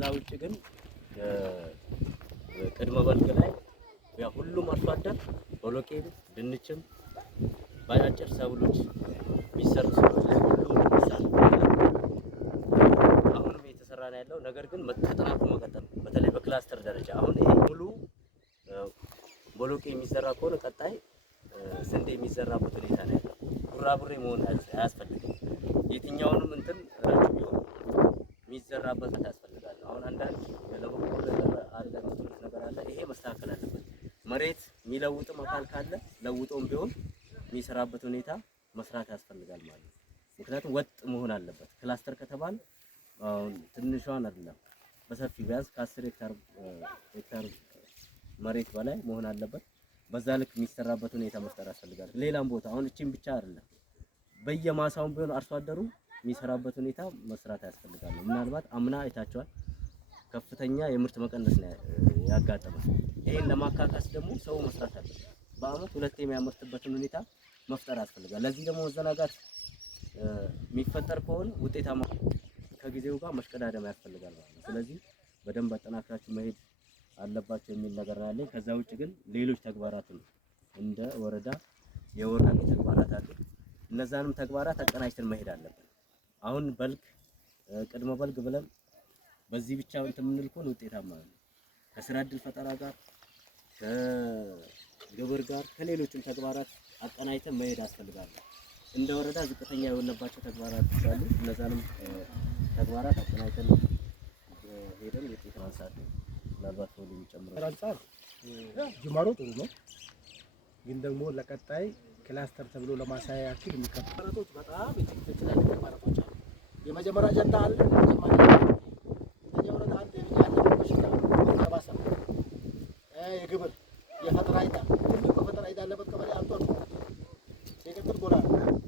ከዛ ውጭ ግን ቅድመ በልግ ላይ ያ ሁሉም አርሶ አደር ቦሎቄም ድንችም ባጫጭር ሰብሎች የሚሰሩ ሰዎች ላይ ሁሉም ይሰራል። አሁንም እየተሰራ ነው ያለው። ነገር ግን ተጠናክሮ መቀጠል በተለይ በክላስተር ደረጃ አሁን ይሄ ሙሉ ቦሎቄ የሚዘራ ከሆነ ቀጣይ ስንዴ የሚዘራበት ሁኔታ ነው ያለው። ቡራቡሬ መሆን አያስፈልግም። የትኛውንም እንትን ረጅም ቢሆን የሚዘራበት ያስፈልጋል። አሁን አንዳንድ ለበቆሎ ነገር አለ መስሎት ነገር አለ። ይሄ መስተካከል አለበት። መሬት የሚለውጥም አካል ካለ ለውጦም ቢሆን የሚሰራበት ሁኔታ መስራት ያስፈልጋል ማለት ነው። ምክንያቱም ወጥ መሆን አለበት። ክላስተር ከተባለ አሁን ትንሿን አይደለም በሰፊ ቢያንስ ከ10 ሄክታር መሬት በላይ መሆን አለበት። በዛ ልክ የሚሰራበት ሁኔታ መፍጠር ያስፈልጋል። ሌላም ቦታ አሁን እቺን ብቻ አይደለም በየማሳውም ቢሆን አርሶ አደሩ የሚሰራበት ሁኔታ መስራት ያስፈልጋል። ምናልባት አምና አይታችኋል ከፍተኛ የምርት መቀነስ ነው ያጋጠመው። ይሄን ለማካካስ ደግሞ ሰው መስራት አለበት። በአመት ሁለቴ የሚያመርትበትን ሁኔታ መፍጠር ያስፈልጋል። ለዚህ ደግሞ መዘናጋት የሚፈጠር ከሆነ ውጤታማ ከጊዜው ጋር መሽቀዳደም ያስፈልጋል ማለት ነው። ስለዚህ በደንብ አጠናክራችሁ መሄድ አለባቸው የሚል ነገር አለኝ። ከዛ ውጭ ግን ሌሎች ተግባራትን እንደ ወረዳ የወረዳ ተግባራት አሉ። እነዛንም ተግባራት አቀናጅተን መሄድ አለብን። አሁን በልግ ቅድመ በልግ ብለን በዚህ ብቻ እንትን የምንል ከሆነ ውጤታማ ነው። ከስራ እድል ፈጠራ ጋር ከግብር ጋር ከሌሎችም ተግባራት አቀናጅተን መሄድ ያስፈልጋል። እንደ ወረዳ ዝቅተኛ የሆነባቸው ተግባራት አሉ። እነዛንም ተግባራት አቀናጅተን ሄደን ውጤት ማንሳት ነው። ምናልባት ሁሉ የሚጨምረው አንፃር ጅማሮ ጥሩ ነው፣ ግን ደግሞ ለቀጣይ ክላስተር ተብሎ ለማሳያ ያክል የሚከፈሉት በጣም ትላልቅ ተግባራቶች አሉ። የመጀመሪያ አጀንዳ አለ። የወረዳ አንድ ያለ በሽታ ተባሰበ የግብር የፈጠራ አይዳ ትልቁ ፈጠራ አይዳ ያለበት ቀበሌ አንዱ ነው። የገጠር ጎራ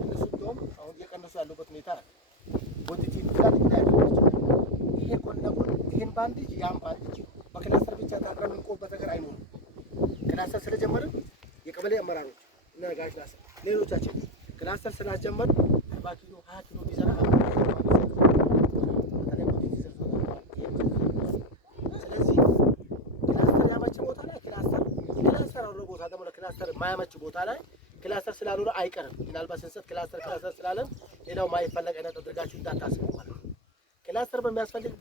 እነሱ እንደውም አሁን እየቀነሱ ያሉበት ሁኔታ አለ። ወጥቲ ይላል እንዳያደርጋቸው ይሄ ኮንደጎል ይሄን ባንዲጅ ያም ባንዲጅ በክላስተር ብቻ ታቅረን እንቆበት ነገር አይኖርም። ክላስተር ስለጀመርን የቀበሌ አመራሮች እና ጋሽ ላሰ ሌሎቻችን ክላስተር ስላጀመር 40 ኪሎ 20 ኪሎ ቢዘራ ስለዚህ ክላስተር ያመች ቦታ ላይ ክላስተር አለው ቦታ ደግሞ ለክላስተር ማያመች ቦታ ላይ ክላስተር ስላልሆነ አይቀርም። ምናልባት ስንሰጥ ክላስተር ስላለን ሌላው ማይፈለግ አይነት አድርጋችሁ እንዳታስቡ ማለት ነው። ክላስተር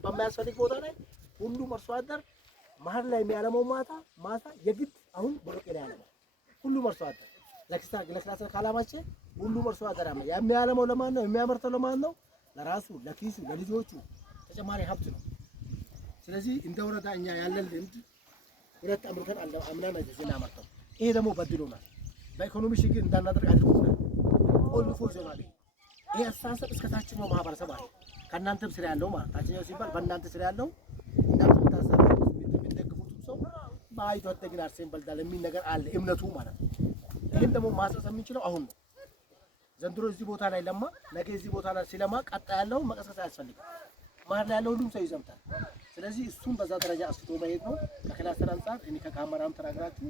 በማያስፈልግ ቦታ ላይ ሁሉም አርሶ አደር መሀል ላይ የሚያለመው ማታ የግድ አሁን ቦሎቄ ላይ ያለመው ሁሉም አርሶ አደር ለክላስተር ካላማቸ ሁሉም አርሶ አደር የሚያለመው ለማን ነው? የሚያመርተው ለማን ነው? ለራሱ ለኪሱ ለልጆቹ ተጨማሪ ሀብት ነው። ስለዚህ እንደ ወረዳ እኛ ያለን ልምድ ሁለት አምርተን አምና ነው እናመርተው። ይሄ ደግሞ በድሎናል። በኢኮኖሚ ችግር እንዳናደርግ አድርጎናል። ቆልፎ ይዘናል። ይሄ አስተሳሰብ እስከ ታችኛው ማህበረሰብ አለ። ከእናንተም ስራ ያለው ማለት ታችኛው ሲባል በእናንተ ስራ ያለው እናንተ ታሰሩ የሚደግፉት ሰው ባይቶ አደግን አርሰን በልዳል የሚል ነገር አለ እምነቱ ማለት ነው። ይሄን ደግሞ ማሰስ የምንችለው አሁን ነው። ዘንድሮ እዚህ ቦታ ላይ ለማ ነገ እዚህ ቦታ ላይ ሲለማ ቀጣ ያለው መቀስቀስ አያስፈልግም። መሀል ላይ ያለው ሁሉም ሰው ይዘምታል። ስለዚህ እሱን በዛ ደረጃ አስቶ መሄድ ነው። ከክላስተር አንፃር እኔ ከካሜራም ተናግራችሁ